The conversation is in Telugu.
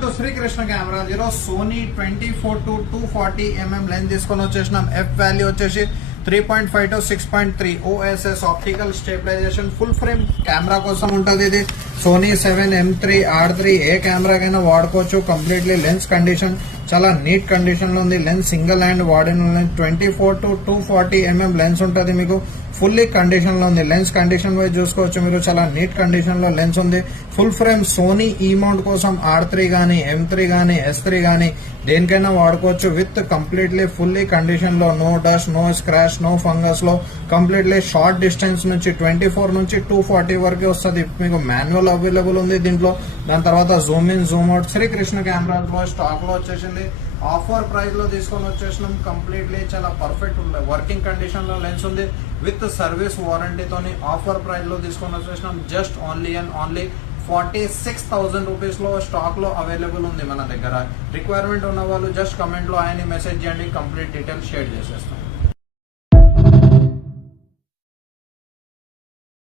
Welcome to Srikrishna camera zero Sony 24 to 240mm lens తీసుకొని వచ్చేసినాం. ఎఫ్ వాల్యూ వచ్చేసి 3.5 to 6.3 OSS optical stabilisation full frame camera కోసం ఉంటుంది. ఇది సోనీ 7M3 R3 ఏ కెమెరాకైనా వాడుకోవచ్చు. కంప్లీట్లీ లెన్స్ కండిషన్ చాలా నీట్ కండిషన్ లో ఉంది. లెన్స్ సింగిల్ హ్యాండ్ వాడిన లెన్స్ 24 to 240mm లెన్స్ ఉంటుంది. మీకు ఫుల్లీ కండిషన్ లో ఉంది. లెన్స్ కండిషన్ వైజ్ చూసుకోవచ్చు మీరు. చాలా నీట్ కండిషన్ లో లెన్స్ ఉంది. Full frame Sony E mount కోసం R3 గానీ M3 గానీ S3 గానీ దేనికైనా వాడుకోవచ్చు. విత్ కంప్లీట్లీ ఫుల్లీ కండిషన్ లో, no dust, no scratch, no fungus లో కంప్లీట్లీ షార్ట్ డిస్టెన్స్ నుంచి 24 నుంచి 240 వరకు వస్తుంది. మీకు మాన్యువల్ అవైలబుల్ ఉంది దీంట్లో. దాని తర్వాత zoom in, zoom out Srikrishna camera stock లో వచ్చేసింది. ఆఫర్ ప్రైస్ లో తీసుకొని వచ్చేసినాం. కంప్లీట్లీ చాలా పర్ఫెక్ట్ వర్కింగ్ కండిషన్ లో లెన్స్ ఉంది. విత్ సర్వీస్ వారంటీతోని ఆఫర్ ప్రైస్ లో తీసుకొని వచ్చేసినాం. Just only and only 46,000 rupees లో స్టాక్ లో అవైలబుల్ ఉంది మన దగ్గర. రిక్వైర్మెంట్ ఉన్న వాళ్ళు జస్ట్ కమెంట్ లో ఆయన మెసేజ్ చేయండి. కంప్లీట్ డీటెయిల్స్ షేర్ చేసేస్తాం.